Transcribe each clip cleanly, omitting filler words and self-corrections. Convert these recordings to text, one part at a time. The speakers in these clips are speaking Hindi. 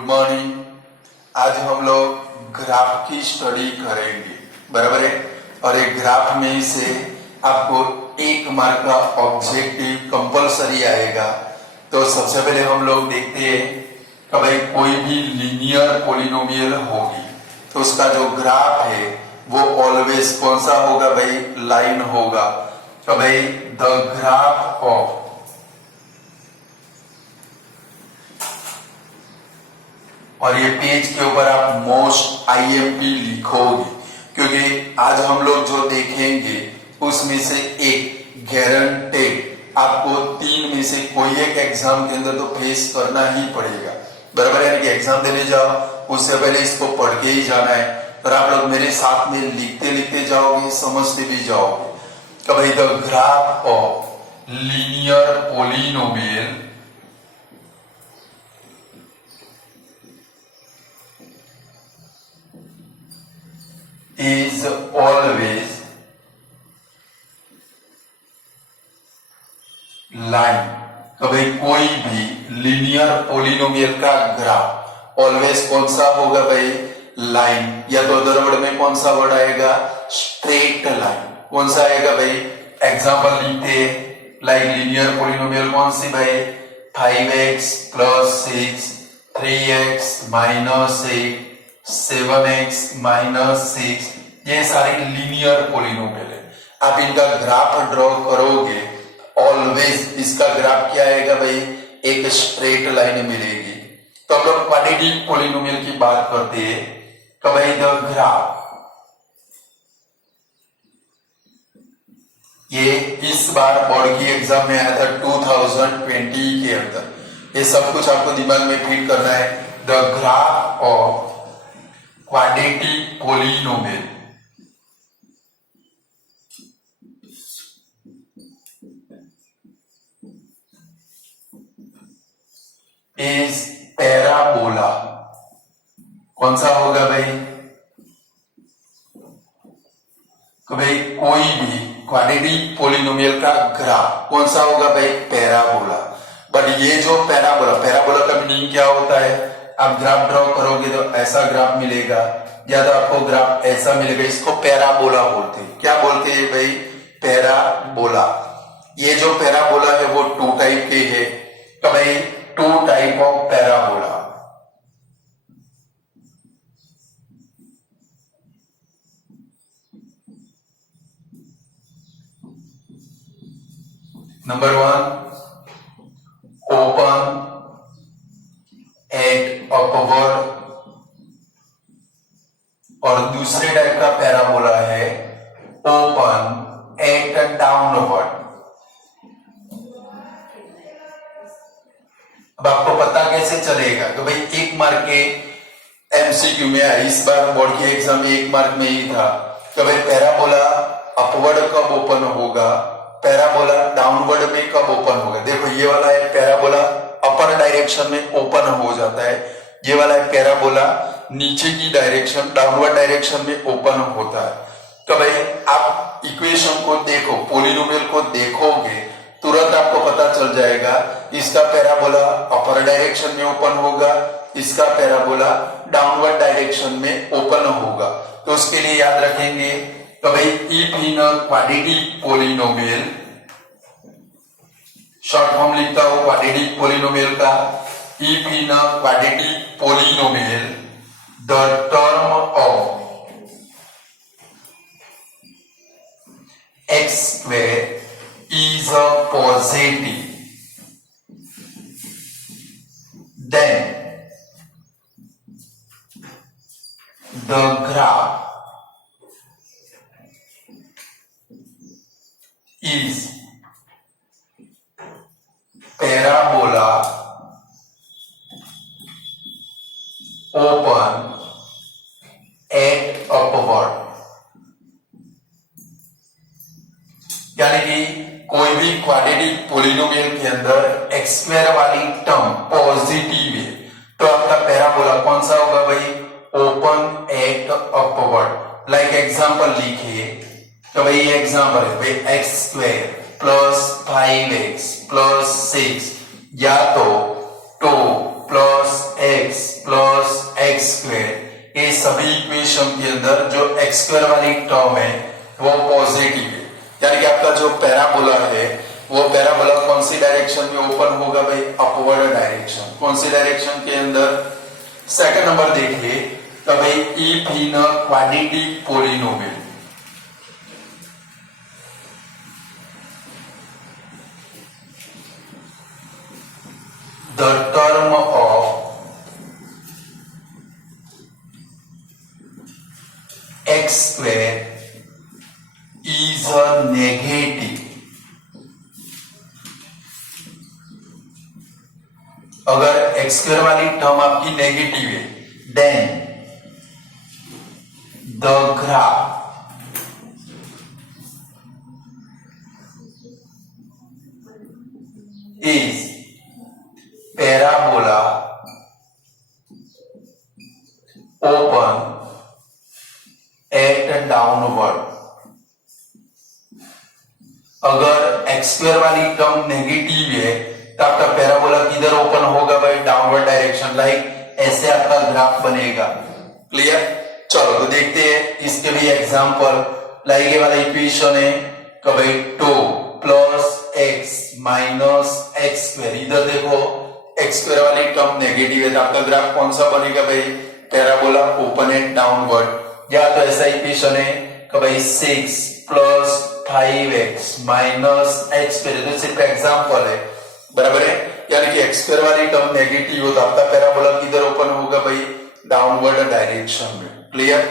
Good morning. आज हम लोग ग्राफ की स्टडी करेंगे, बराबर है। और एक ग्राफ में से आपको 1 मार्क का ऑब्जेक्टिव कंपलसरी आएगा। तो सबसे पहले हम लोग देखते हैं कि भाई कोई भी लीनियर पॉलिनोमियल होगी तो उसका जो ग्राफ है वो ऑलवेज कौन सा होगा भाई, लाइन होगा। तो भाई द ग्राफ ऑफ और ये पेज के ऊपर आप मोस्ट आईएमपी लिखोगे, क्योंकि आज हम लोग जो देखेंगे उसमें से एक गारंटेड आपको 3 में से कोई एक एग्जाम के अंदर तो फेस करना ही पड़ेगा, बराबर है। कि एग्जाम देने जाओ उससे पहले इसको पढ़ के ही जाना है। और आप लोग मेरे साथ में लिखते लिखते जाओगे, समझते भी जाओगे। तो भाई the graph of linear polynomial is always line। तो भाई कोई भी लीनियर पॉलिनोमियल का ग्राफ ऑलवेज कौन सा होगा भाई, लाइन। या तो अदर वर्ड में कौन सा वर्ड आएगा, स्ट्रेट लाइन। कौन सा आएगा भाई, एग्जांपल लिखते हैं। लाइक लीनियर पॉलिनोमियल कौन सी भाई, 5x + 6, 3x - 8, 7x - 6, ये सारे लीनियर पॉलिनोमियल है। आप इनका ग्राफ ड्रॉ करोगे, ऑलवेज इसका ग्राफ क्या आएगा भाई, एक स्ट्रेट लाइन मिलेगी। तो हम लोग क्वाड्रेटिक पॉलिनोमियल की बात करते हैं। तो भाई द ग्राफ, ये इस बार बोर्ड की एग्जाम में आया था 2020 के अंदर। ये सब कुछ आपको दिमाग में फीड करना है। The graph of quadratic polynomial is parabola. कौन सा होगा भाई, तो भाई कोई भी क्वाड्रेटिक पॉलिनोमियल का ग्राफ कौन सा होगा भाई, पैराबोला। बट ये जो पैराबोला का मीनिंग क्या होता है, आप ग्राफ ड्रॉ करोगे तो ऐसा ग्राफ मिलेगा, या तो आपको ग्राफ ऐसा मिलेगा। इसको पैराबोला बोलते हैं। क्या बोलते हैं भाई, पैराबोला। ये जो पैराबोला है वो 2 टाइप के है। तो भाई 2 type of parabola. Number 1, open at upward, और दूसरे टाइप का पैराबोला है ओपन एट डाउनवर्ड। अब आपको पता कैसे चलेगा, तो भाई 1 मार्क के एमसीक्यू में है, इस बार बोर्ड की एग्जाम में 1 मार्क में ही था। तो भाई पैराबोला अपवर्ड कब ओपन होगा, पैराबोला डाउनवर्ड में कब ओपन होगा। देखो ये वाला है पैराबोला अपर डायरेक्शन में ओपन हो जाता है, ये वाला है पैराबोला नीचे की डायरेक्शन डाउनवर्ड डायरेक्शन में ओपन होता है। तो भाई आप इक्वेशन को देखो, पॉलिनोमियल को देखोगे, तुरंत आपको पता चल जाएगा इसका पैराबोला अपर डायरेक्शन में ओपन होगा, इसका पैराबोला डाउनवर्ड डायरेक्शन में ओपन होगा। तो उसके लिए याद रखेंगे, तो भाई if in a quadratic polynomial, short form लिखता हूं क्वाड्रेटिक पॉलिनोमियल का, if in a quadratic polynomial the term of x² is a positive, then the graph is parabola open at upward। यानी कि कोई भी क्वाड्रेटिक पॉलिनोमियल के अंदर x² वाली टर्म पॉजिटिव है, तो आपका पैराबोला कौन सा होगा भाई, open at upward. Like example लिखिए, तो भाई ये एग्जांपल है भाई x² + 5x + 6, या तो 2 + x एक्स स्क्वायर, ये सभी इक्वेशन के अंदर जो एक्स स्क्वायर वाली टर्म है वो पॉजिटिव है, यानी कि आपका जो पैराबोला है वो पैराबोला कौन सी डायरेक्शन में ओपन होगा भाई, अपवर्ड डायरेक्शन। कौन सी डायरेक्शन के अंदर? सेकंड नंबर देखिए तो भाई if in a quadratic polynomial, the term of x square is a negative, अगर x स्क्वायर वाली टर्म आपकी नेगेटिव है, then the graph is parabola open at downward. अगर एक्स स्क्वायर वाली टर्म नेगेटिव है तो आपका पैराबोला किधर ओपन होगा भाई, डाउनवर्ड डायरेक्शन, लाइक ऐसे आपका ग्राफ बनेगा। क्लियर? चलो तो देखते हैं इसके भी एग्जांपल। लाइक ये वाला इक्वेशन है कि भाई 2 plus x minus x square, इधर देखो एक्स स्क्वायर वाली टर्म नेगेटिव है तो आपका ग्राफ कौन सा बनेगा भाई, पैराबोला ओपन एंड डाउनवर्ड। या तो ऐसा इक्वेशन है कि भाई 6 plus 5x minus x square, सिर्फ एग्जांपल है, बराबर है, यानी कि एक्स स्क्वायर वाली टर्म नेगेटिव हो तो आपका पैराबोला किधर ओपन होगा भाई, डाउनवर्ड डायरेक्शन में। क्लियर?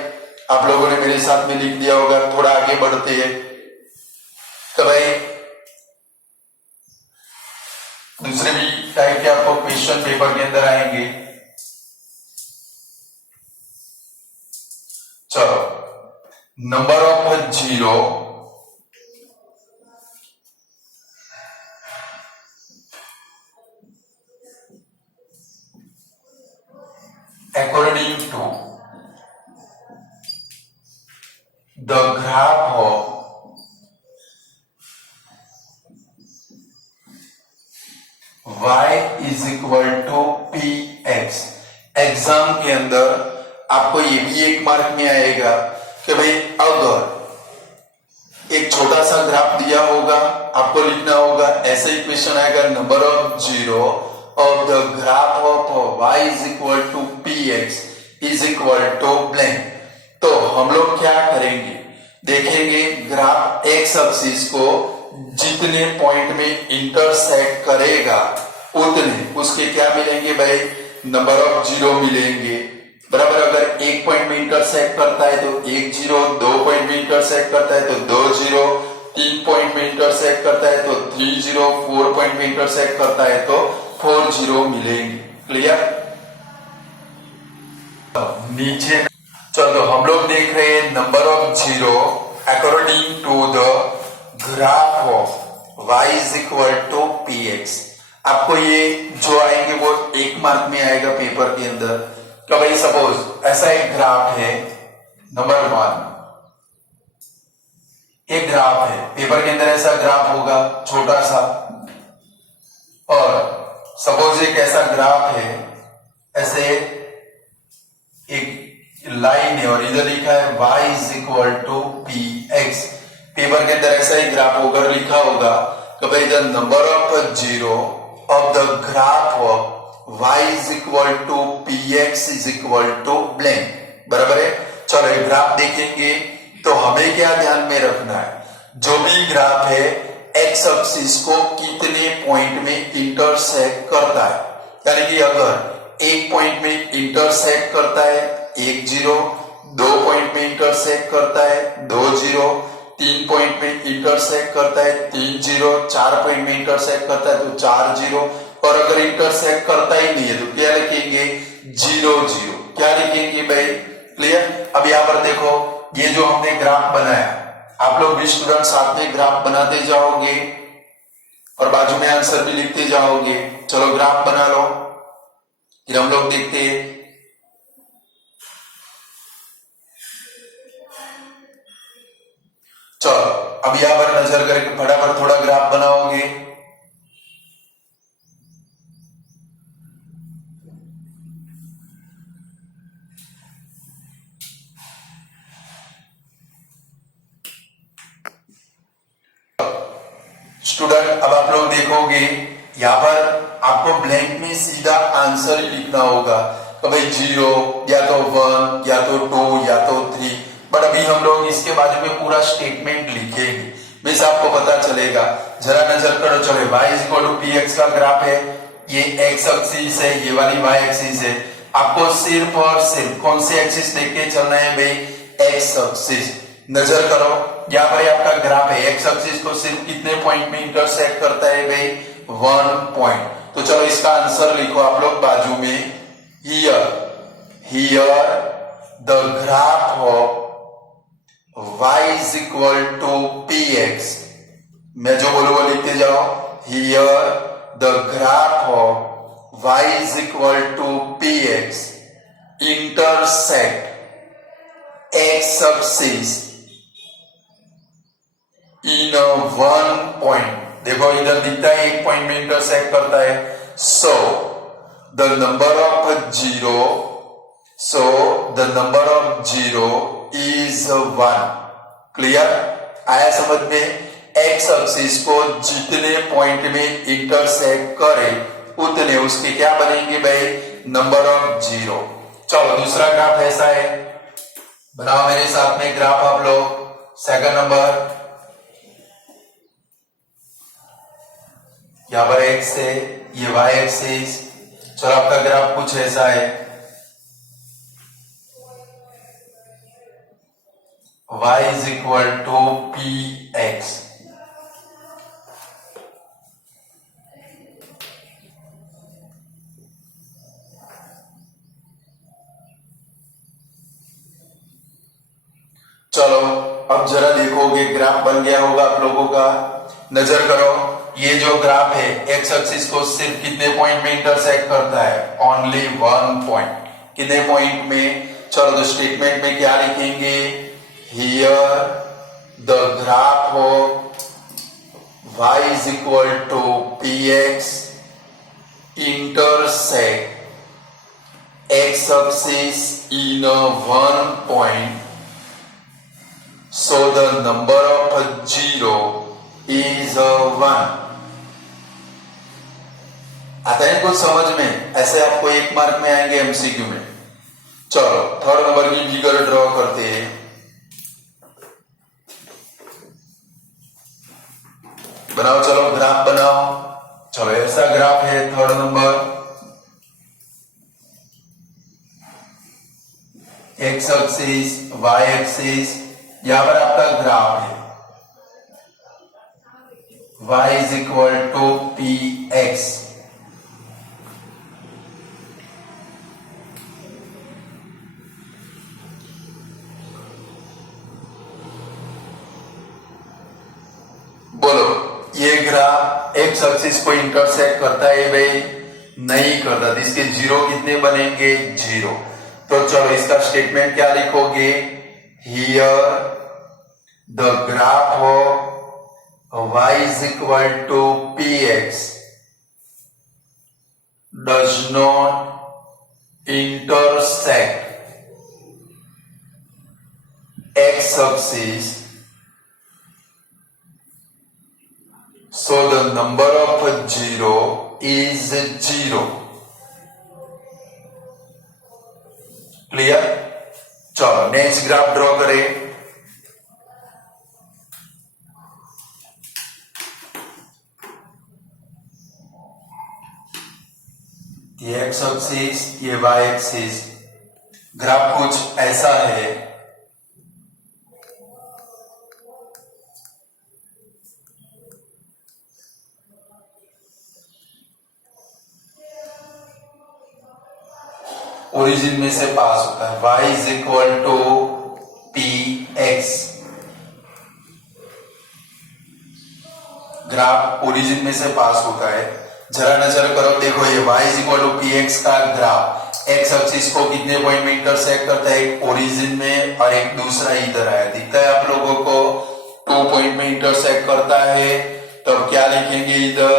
आप लोगों ने मेरे साथ में लिख दिया होगा। थोड़ा आगे बढ़ते हैं तो भाई दूसरे भी टाइप के आपको क्वेश्चन पेपर के अंदर आएंगे। चलो, number of zero according to the graph of y is equal to px। Exam के अंदर आपको ये भी एक मार्क में आएगा कि भाई अगर एक छोटा सा ग्राफ दिया होगा, आपको लिखना होगा ऐसे इक्वेशन आएगा, number of zero of the graph of y is equal to px is equal to blank। तो हम लोग क्या करेंगे, देखेंगे ग्राफ x एक्सिस को जितने पॉइंट में इंटरसेक्ट करेगा उतने उसके क्या मिलेंगे भाई, नंबर ऑफ जीरो मिलेंगे, बराबर। अगर एक पॉइंट में इंटरसेक्ट करता है तो एक जीरो, 2 पॉइंट में इंटरसेक्ट करता है तो 2 जीरो, 3 पॉइंट में इंटरसेक्ट करता है तो 3 जीरो, 4 पॉइंट में इंटरसेक्ट करता है तो 4 जीरो मिलेंगे। क्लियर? नीचे चलो हम लोग देख रहे हैं number of zero according to the graph of y is equal to px। आपको ये जो आएंगे वो 1 मार्क में आएगा पेपर के अंदर। तो भाई सपोज ऐसा एक ग्राफ है, नंबर 1 एक ग्राफ है, पेपर के अंदर ऐसा ग्राफ होगा छोटा सा, और सपोज एक ऐसा ग्राफ है, ऐसे एक लाइन है और इधर लिखा है y is equal to px। Paper के अंदर ऐसा ही ग्राफ होगा, लिखा होगा कि भाई the number of zero of the graph of y is equal to px is equal to blank, बराबर है। चलो ये ग्राफ देखेंगे तो हमें क्या ध्यान में रखना है, जो भी ग्राफ है एक्स एक्सिस को कितने पॉइंट में इंटरसेक्ट करता है, यानी कि अगर एक पॉइंट में इंटरसेक्ट करता है 1 जीरो, 2 पॉइंट में इंटरसेक्ट करता है 2 जीरो, 3 पॉइंट में इंटरसेक्ट करता है 3 जीरो, 4 पॉइंट में इंटरसेक्ट करता है तो 4 जीरो, और अगर इंटरसेक्ट करता ही नहीं है तो क्या लिखेंगे, 0 0। क्या लिखेंगे भाई? क्लियर? अब यहां पर देखो ये जो हमने ग्राफ बनाया, आप लोग भी स्टूडेंट साथ में ग्राफ बनाते जाओगे और बाजू में आंसर भी लिखते जाओगे। चलो ग्राफ बना लो, फिर हम लोग देखते हैं। चलो अब यहां पर नजर करके फटाफट थोड़ा ग्राफ बनाओगे। स्टूडेंट अब आप लोग देखोगे यहाँ पर आपको ब्लैंक में सीधा आंसर ही लिखना होगा तो भाई 0 या तो 1 या तो 2 या तो 3, बट अभी हम लोग इसके बाजू में पूरा स्टेटमेंट लिखेंगे, वैसे आपको पता चलेगा। जरा नजर करो, चलो y is equal to p x का ग्राफ है, ये एक्स एक्सिस है, ये वाली y एक्सिस है। आपको सिर्फ और सिर्फ कौन सी एक्सिस लेके चलना है भाई, एक्स एक्सिस। नजर करो यहाँ पर आपका ग्राफ है, एक्स एक्सिस को सिर्फ कितने पॉइंट में इंटरसेक्ट करता है भाई, 1 पॉइंट। तो चलो इसका आंसर लिखो आप लोग बाजू में, here the graph of y is equal to px, मैं जो बोलूं वो लिखते जाओ, here the graph of y is equal to px intersect x axis in a 1 point। देखो इधर दिखता है 1 पॉइंट में इंटरसेक्ट करता है। So the number of zero is 1। Clear आया समझ में? एक्स एक्सिस को जितने पॉइंट में इंटरसेक्ट करे उतने उसके क्या बनेंगे भाई, नंबर ऑफ जीरो। चलो दूसरा ग्राफ ऐसा है, बनाओ मेरे साथ में ग्राफ आप लोग। सेकंड नंबर, यहां पर एक्स है, ये वाई एक्सिस। चलो आपका ग्राफ कुछ ऐसा है, y is equal to px। चलो अब जरा देखोगे ग्राफ बन गया होगा आप लोगों का। नजर करो, ये जो ग्राफ है एक्स एक्सिस को सिर्फ कितने पॉइंट में इंटरसेक्ट करता है, ओनली 1 पॉइंट। कितने पॉइंट में? चलो तो स्टेटमेंट में क्या लिखेंगे, here the graph of y is equal to px intersect x axis in a 1 point, so the number of zero is 1। आता है कुछ समझ में? ऐसे आपको 1 मार्क में आएंगे एमसीक्यू में। चलो थर्ड नंबर की फिगर ड्रॉ करते हैं। बनाओ, चलो ग्राफ बनाओ। चलो ऐसा ग्राफ है, third number, x axis, y axis, यहां पर आपका ग्राफ है, y is equal to p x. बोलो, ये ग्राफ एक्स एक्सिस को इंटरसेक्ट करता है भाई? नहीं करता। तो इसके जीरो कितने बनेंगे, 0। तो चलो इसका स्टेटमेंट क्या लिखोगे, here the graph of y is equal to px does not intersect x axis, so the number of zero is 0। Clear? चलो नेक्स्ट ग्राफ ड्रॉ करें। ये एक्स एक्सिस, ये वाई एक्सिस। ग्राफ कुछ ऐसा है, ओरिजिन में से पास होता है, y is equal to p x. Graph origin में से पास होता है। जरा नजर करो, देखो ये y is equal to p x का ग्राफ एक्स एक्सिस को कितने पॉइंट में इंटरसेक्ट करता है, एक ओरिजिन में और एक दूसरा इधर आया, दिखता है आप लोगों को, 2 पॉइंट में इंटरसेक्ट करता है। तो क्या लिखेंगे इधर,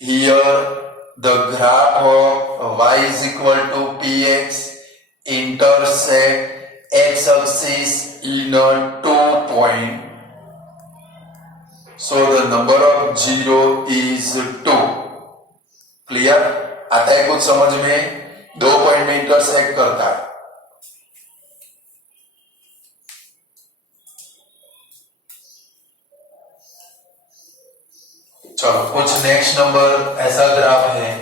here the graph of y is equal to px intersect x axis in a 2 point, so the number of zero is 2। Clear? आता है कुछ समझ में? 2 पॉइंट में इंटरसेक्ट करता है। चलो कुछ नेक्स्ट नंबर ऐसा ग्राफ है,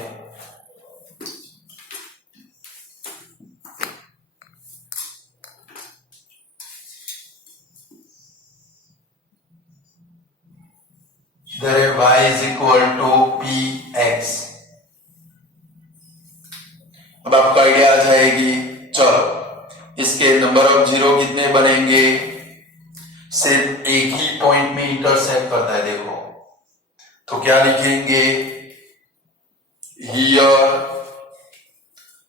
इधर है y is equal to p x. अब आपको आइडिया आ जाएगी। चलो इसके नंबर ऑफ जीरो कितने बनेंगे? सिर्फ एक ही पॉइंट में इंटरसेक्ट करता है। देखो तो क्या लिखेंगे? Here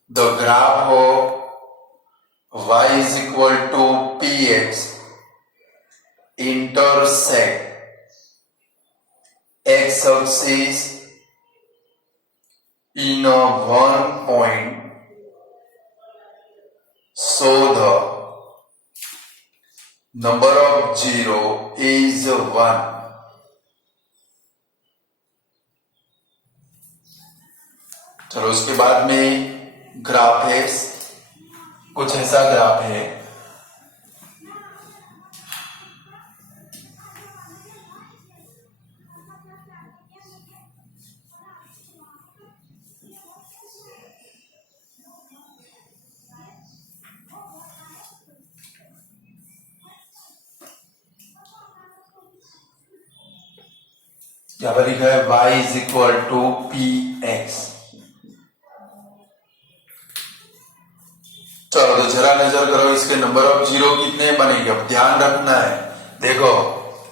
the graph of y is equal to p x intersect x axis in a one point, so the number of zero is 1। चलो उसके बाद में ग्राफ है, कुछ ऐसा ग्राफ है। यहाँ पर लिखा है y is equal to p x. चलो तो जरा नजर करो इसके नंबर ऑफ जीरो कितने बनेंगे। अब ध्यान रखना है, देखो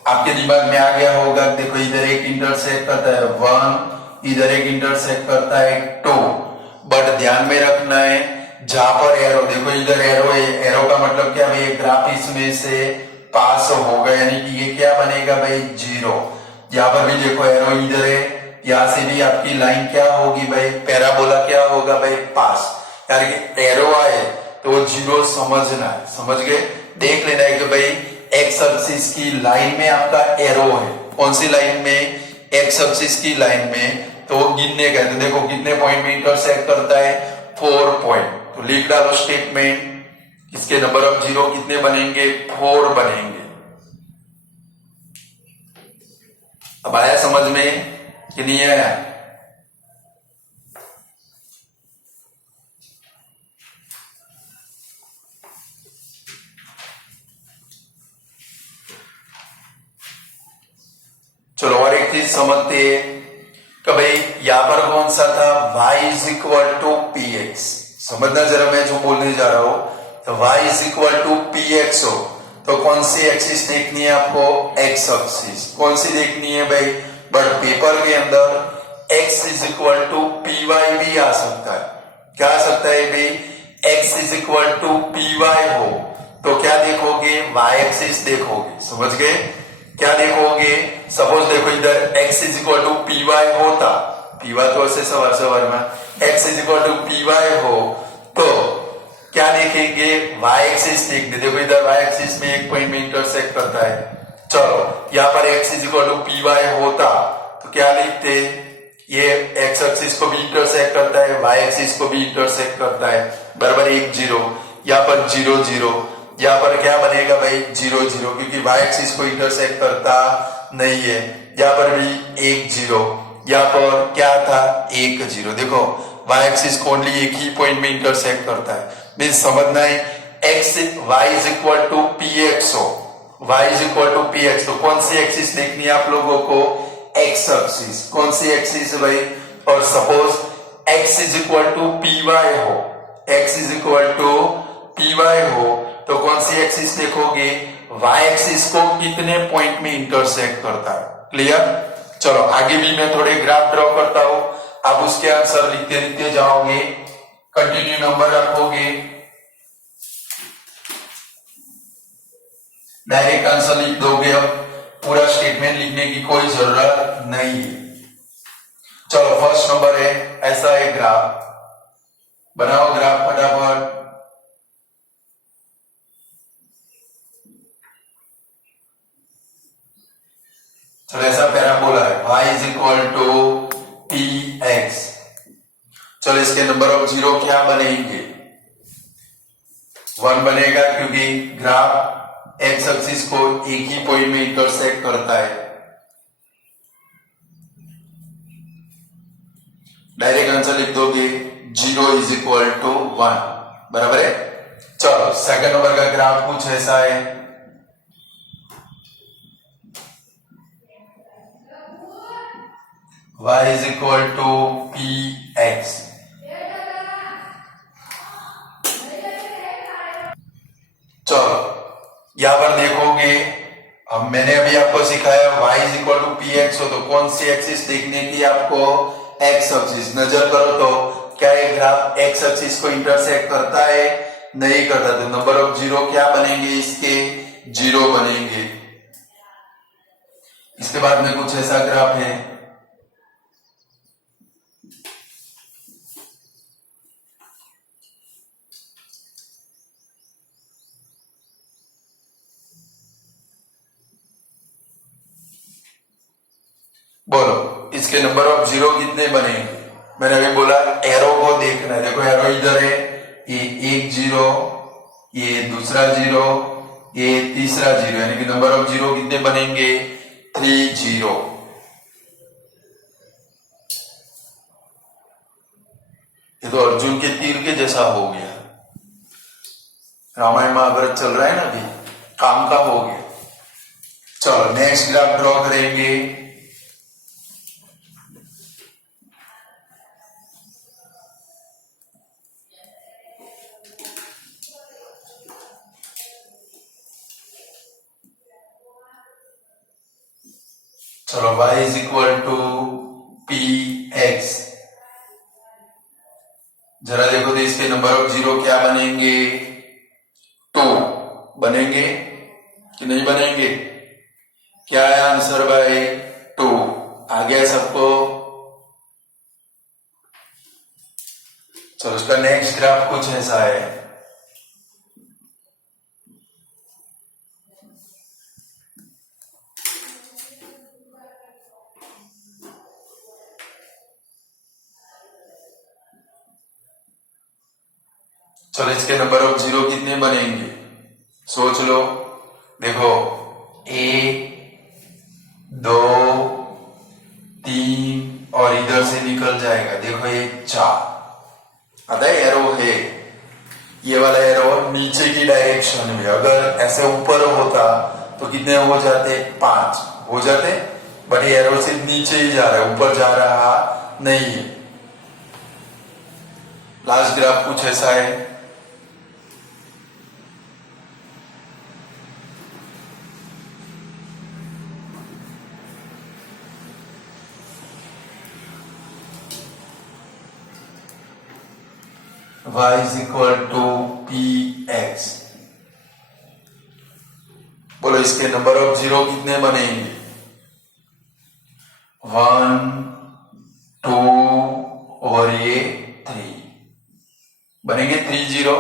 आपके दिमाग में आ गया होगा। देखो इधर एक इंटरसेक्ट करता है 1, इधर एक इंटरसेक्ट करता है 2, बट ध्यान में रखना है जहां पर एरो, देखो इधर एरो है, एरो का मतलब क्या भाई? ग्राफ इसमें से पास होगा, यानी कि ये क्या बनेगा भाई? जीरो। यहाँ पर भी देखो एरो इधर है, यहां से भी आपकी लाइन क्या होगी भाई? पैराबोला क्या होगा भाई? पास। यानी कि एरो आए तो जीरो समझना है, समझ गए? देख लेना है कि भाई एक्स एक्सिस की लाइन में आपका एरो है, कौन सी लाइन में? एक्स एक्सिस की लाइन में। तो गिनने का है, तो देखो कितने पॉइंट में इंटरसेक्ट करता है? 4 पॉइंट। तो लिख डालो स्टेटमेंट, इसके नंबर ऑफ जीरो कितने बनेंगे? 4 बनेंगे। अब आया समझ में कि नहीं आया? चलो और एक चीज समझते हैं कि भाई यहां पर कौन सा था? y is equal to p x. समझना जरा, मैं जो बोलने जा रहा हूं, तो y is equal to p x हो तो कौन सी एक्सिस देखनी है आपको? X axis. कौन सी देखनी है भाई? बट पेपर के अंदर x is equal to p y भी आ सकता है। क्या आ सकता है भाई? x is equal to p y हो तो क्या देखोगे? y एक्सिस देखोगे। समझ गए? क्या देखोगे? सपोज देखो इधर x is equal to p y होता, पी वाई तो ऐसे सवार में x is equal to p y हो तो क्या देखेंगे? y एक्सिस देखते। देखो इधर y एक्सिस में एक पॉइंट में इंटरसेक्ट करता है। चलो यहाँ पर x is equal to p y होता तो क्या लिखते? ये x एक्सिस को भी इंटरसेक्ट करता है, y एक्सिस को भी इंटरसेक्ट करता है, बराबर 1 0। यहाँ पर 0 0, यहाँ पर क्या बनेगा भाई? 0 0, क्योंकि y एक्सिस को इंटरसेक्ट करता नहीं है। यहाँ पर भी 1 0, यहाँ पर क्या था? 1 0। देखो y एक्सिस को ओनली एक ही पॉइंट में इंटरसेक्ट करता है। मीन्स समझना है x y is equal to p x हो, y is equal to p x. तो कौन सी एक्सिस देखनी है आप लोगों को? x axis. कौन सी एक्सिस भाई? और suppose x is equal to p y हो, x is equal to p y हो तो कौन सी एक्सिस देखोगे? y एक्सिस को कितने पॉइंट में इंटरसेक्ट करता है। क्लियर? चलो आगे भी मैं थोड़े ग्राफ ड्रॉ करता हूं, आप उसके आंसर लिखते लिखते जाओगे, कंटिन्यू नंबर रखोगे, डायरेक्ट आंसर लिख दोगे। अब पूरा स्टेटमेंट लिखने की कोई जरूरत नहीं है। चलो फर्स्ट नंबर है, ऐसा है ग्राफ, बनाओ ग्राफ फटाफट। चलो क्या बनेंगे? 1 बनेगा क्योंकि ग्राफ एक्स एक्सिस को एक ही पॉइंट में इंटरसेक्ट करता है। डायरेक्ट आंसर लिख दोगे 0 इज इक्वल टू 1, बराबर है। चलो सेकंड नंबर का ग्राफ कुछ ऐसा है। y is equal to p x. चलो यहां पर देखोगे, अब मैंने अभी आपको सिखाया y is equal to p x हो तो कौन सी एक्सिस देखने की आपको? X axis. नजर करो तो क्या ये ग्राफ एक्स एक्सिस को इंटरसेक्ट करता है? नहीं करता, तो नंबर ऑफ जीरो क्या बनेंगे? इसके 0 बनेंगे। इसके बाद में कुछ ऐसा ग्राफ है, बोलो इसके नंबर ऑफ 0 कितने बनेंगे? मैंने अभी बोला एरो को देखना है। देखो एरो इधर है, ये एक 0, ये दूसरा 0, ये तीसरा 0, यानी कि नंबर ऑफ 0 कितने बनेंगे? 3 0। ये तो अर्जुन के तीर के जैसा हो गया। रामायण महाभारत चल रहा है ना अभी, काम का हो गया। चलो नेक्स्ट ग्राफ ड्रॉ करेंगे। चलो y is equal to p x. जरा देखो तो इसके नंबर ऑफ 0 क्या बनेंगे? 2 बनेंगे कि नहीं बनेंगे? क्या है आंसर भाई? 2 आ गया सबको। चलो इसका नेक्स्ट ग्राफ कुछ ऐसा है। चलो इसके नंबर ऑफ 0 कितने बनेंगे? सोच लो। देखो 1 2 3 और इधर से निकल जाएगा। देखो ये 4 आता है, एरो है। ये वाला एरो नीचे की डायरेक्शन में, अगर ऐसे ऊपर होता तो कितने हो जाते? 5 हो जाते, बट ये एरो सिर्फ नीचे ही जा रहा है, ऊपर जा रहा नहीं है। लास्ट ग्राफ कुछ ऐसा है। y is equal to px। बोलो इसके नंबर ऑफ 0 कितने बनेंगे? 1 2 और ये 3 बनेंगे। 3 0।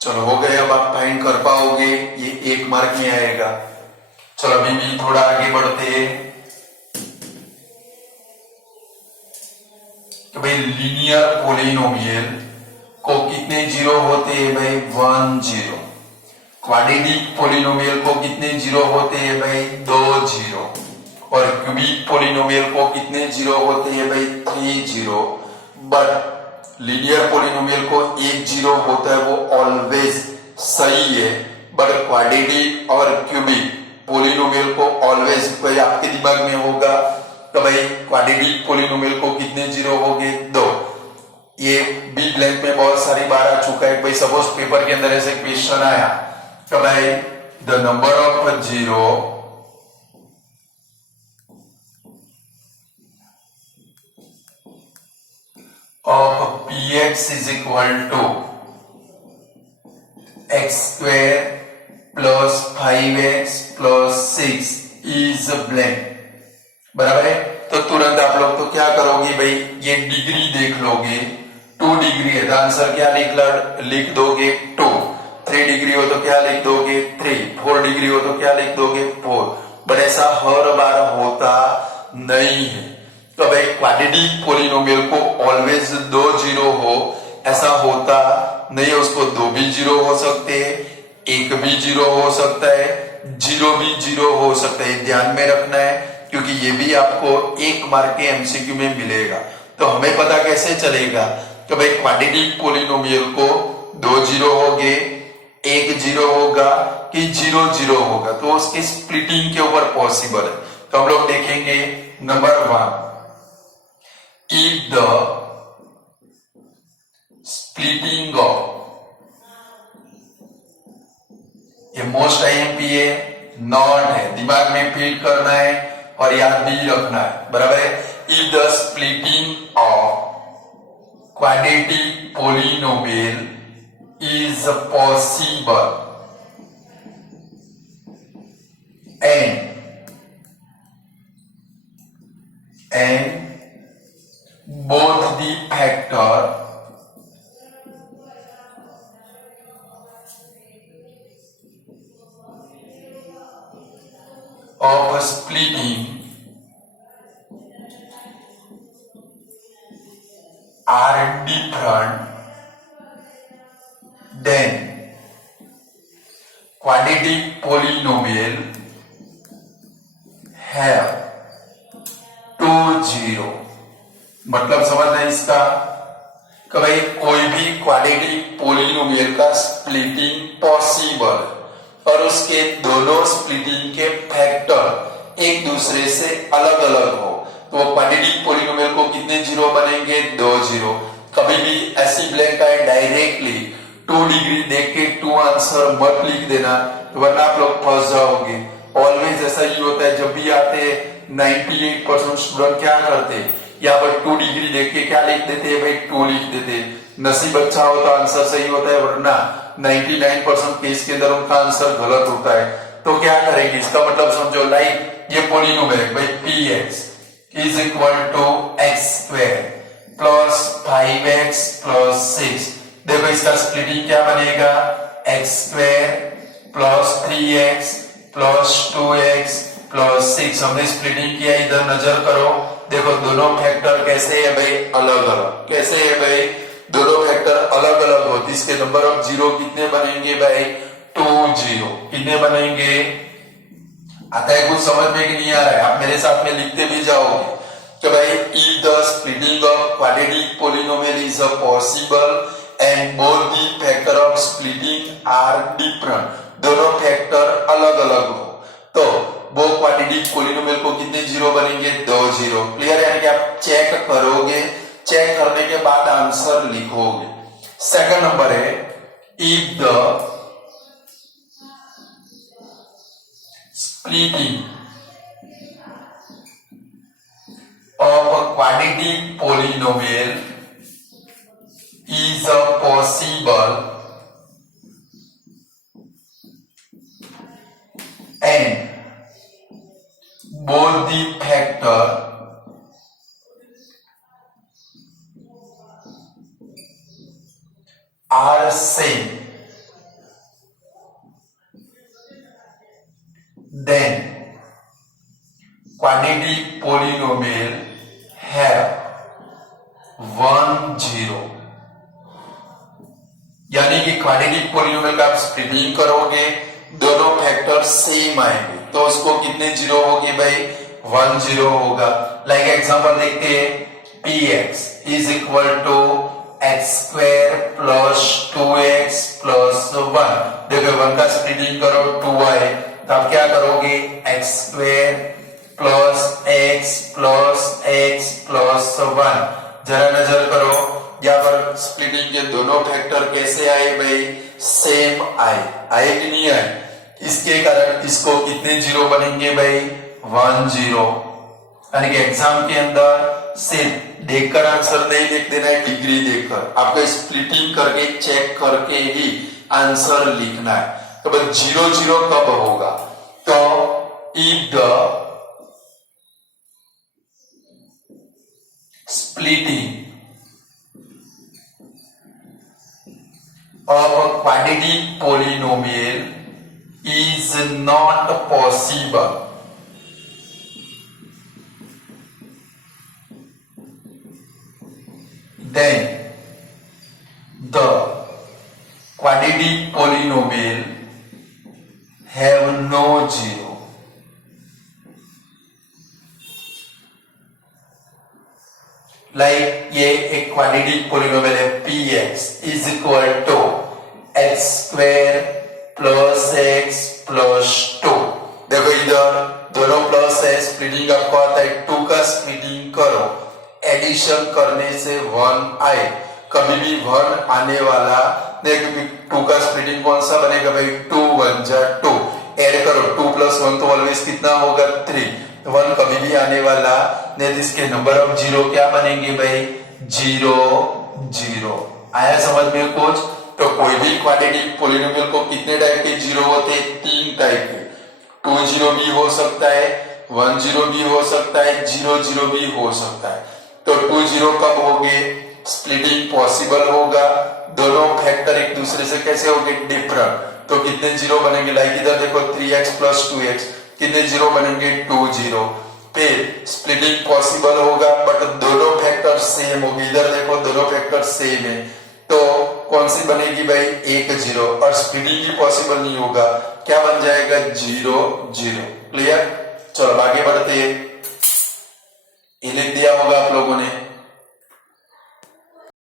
चलो हो गए, अब आप फाइंड कर पाओगे, ये 1 मार्क में आएगा। चलो अभी भी थोड़ा आगे बढ़ते हैं कि भाई लीनियर पोलिनोमियल को कितने 0 होते हैं? भाई 1 0। क्वाड्रेटिक पोलिनोमियल को कितने 0 होते हैं? भाई 2 0। और क्यूबिक पोलिनोमियल को कितने 0 होते हैं? भाई 3 0। बट लीनियर पोलिनोमियल को 1 0 होता है, वो ऑलवेज सही है। बट क्वाड्रेटिक और क्यूबिक पोलिनोमियल को ऑलवेज, कोई आपके दिमाग में होगा तो भाई क्वाड्रेटिक पोलिनोमियल को कितने 0 हो गए? 2। ये बी ब्लैंक में बहुत सारी बार आ चुका है। भाई सपोज पेपर के अंदर ऐसे क्वेश्चन आया तो भाई the number of 0 of px is equal to x square plus 5x plus 6 is blank. बराबर है, तो तुरंत आप लोग तो क्या करोगे भाई, ये डिग्री देख लोगे, 2 डिग्री है तो आंसर क्या लिख दोगे 2। 3 डिग्री हो तो क्या लिख दोगे 3। 4 डिग्री हो तो क्या लिख दोगे 4। बट ऐसा हर बार होता नहीं है। तो भाई क्वाड्रेटिक पॉलिनोमियल को ऑलवेज 2 जीरो हो ऐसा होता नहीं है, उसको 2 भी जीरो हो सकते हैं, 1 भी जीरो हो सकता है, 0 भी जीरो हो सकता है, ध्यान में रखना है क्योंकि ये भी आपको 1 मार्क के एमसीक्यू में मिलेगा। तो हमें पता कैसे चलेगा कि भाई क्वाड्रेटिक पॉलिनोमियल को 2 जीरो होंगे, 1 जीरो होगा कि 0 जीरो होगा, तो उसकी स्प्लिटिंग के ऊपर पॉसिबल है। तो हम लोग देखेंगे number 1, if the splitting of, ये मोस्ट आईएमपी है, नॉट है, दिमाग में फीड करना है और याद भी रखना है। बराबर है, if the splitting of quadratic polynomial is possible and both the factor of splitting are different, then quadratic polynomial have 2 zero. मतलब समझना इसका कि भाई कोई भी क्वाड्रेटिक पॉलिनोमियल का स्प्लिटिंग पॉसिबल और उसके दोनों स्प्लिटिंग के फैक्टर एक दूसरे से अलग अलग हो, तो वो क्वाड्रेटिक पॉलिनोमियल को कितने जीरो बनेंगे 2 जीरो। कभी भी ऐसी ब्लैंक आए डायरेक्टली 2 डिग्री देख के 2 आंसर मत लिख देना, वरना आप लोग फंस जाओगे। ऑलवेज ऐसा ही होता है, जब भी आते 98% स्टूडेंट क्या करते, यहाँ पर 2 डिग्री देख के क्या लिख देते हैं भाई 2 लिख देते। नसीब अच्छा होता आंसर सही होता है, वरना 99% केस के अंदर उनका आंसर गलत होता है। तो क्या करेंगे, इसका मतलब समझो, लाइक ये पॉलिनोमियल भाई px is equal to x square plus 5x plus 6। देखो इसका स्प्लिटिंग क्या बनेगा, x square plus 3x plus 2x plus 6। हमने स्प्लिटिंग किया, इधर नजर करो, देखो दोनों फैक्टर कैसे है भाई अलग अलग। कैसे है भाई, दोनों फैक्टर अलग अलग हो, इसके नंबर ऑफ जीरो कितने बनेंगे भाई 2 जीरो। कितने बनेंगे, आता है कुछ समझ में कि नहीं आ रहा है, आप मेरे साथ में लिखते भी जाओगे कि भाई if the splitting of quadratic polynomial is possible and both the factor of splitting are different, दोनों फैक्टर अलग अलग हो, तो वो क्वाड्रेटिक पॉलिनोमियल को कितने जीरो बनेंगे 2 जीरो। क्लियर है, यानी कि आप चेक करोगे, चेक करने के बाद आंसर लिखोगे। सेकंड नंबर है if the splitting of a quadratic polynomial is possible and both the factor are same, then quadratic polynomial have 1 zero. यानी कि क्वाड्रेटिक पॉलिनोमियल का आप स्प्लिटिंग करोगे, दोनों फैक्टर सेम आएंगे, तो उसको कितने जीरो होगी भाई 1 जीरो होगा। लाइक एग्जांपल देखते हैं, px is equal to x square plus 2x plus 1। देखो 1 का स्प्लिटिंग करो 2 आए, तो आप क्या करोगे x square plus x plus x plus 1। जरा नजर करो, यहाँ पर स्प्लिटिंग के दोनों फैक्टर कैसे आए भाई सेम आए कि नहीं आए, इसके कारण इसको कितने जीरो बनेंगे भाई 1 जीरो। यानी कि एग्जाम के अंदर सिर्फ देखकर आंसर नहीं लिख देना है, डिग्री देखकर आपको स्प्लिटिंग करके चेक करके ही आंसर लिखना है। तो बस 0 0 कब होगा, तो if the splitting of a quadratic polynomial is not possible, then the quadratic polynomial have no zero. Like ये एक क्वाड्रेटिक पोलिनोमियल है px is equal to x square plus x plus 2। देखो इधर दोनों प्लस है, स्प्लिटिंग आपको आता है 2 का स्प्लिटिंग करो, एडिशन करने से 1 आए, कभी भी 1 आने वाला नहीं, क्योंकि 2 का स्प्लिटिंग कौन सा बनेगा भाई 2 1 जा 2, ऐड करो 2 प्लस 1 तो ऑलवेज कितना होगा 3, 1 कभी भी आने वाला नहीं, इसके नंबर ऑफ जीरो क्या बनेंगे भाई 0 0। आया समझ में कुछ? तो कोई भी क्वाड्रेटिक पोलिनोमियल को कितने टाइप के जीरो होते हैं? 3 टाइप के, 2 0 भी हो सकता है, 1 0 भी हो सकता है, 0 0 भी हो सकता है। तो 2 0 कब होंगे? स्प्लिटिंग पॉसिबल होगा, दोनों फैक्टर एक दूसरे से कैसे होंगे? डिफरेंट। तो कितने जीरो बनेंगे? लाइक इधर देखो 3x प्लस 2x, कितने जीरो बनेंगे? 2 0। फिर स्प्लिटिंग पॉसिबल होगा बट दोनों फैक्टर सेम होगी, इधर देखो दोनों फैक्टर सेम है, तो कौन सी बनेगी भाई? 1 0। और स्प्लिटिंग भी पॉसिबल नहीं होगा, क्या बन जाएगा? 0 0। क्लियर? चलो आगे बढ़ते हैं, ये लिख दिया होगा आप लोगों ने।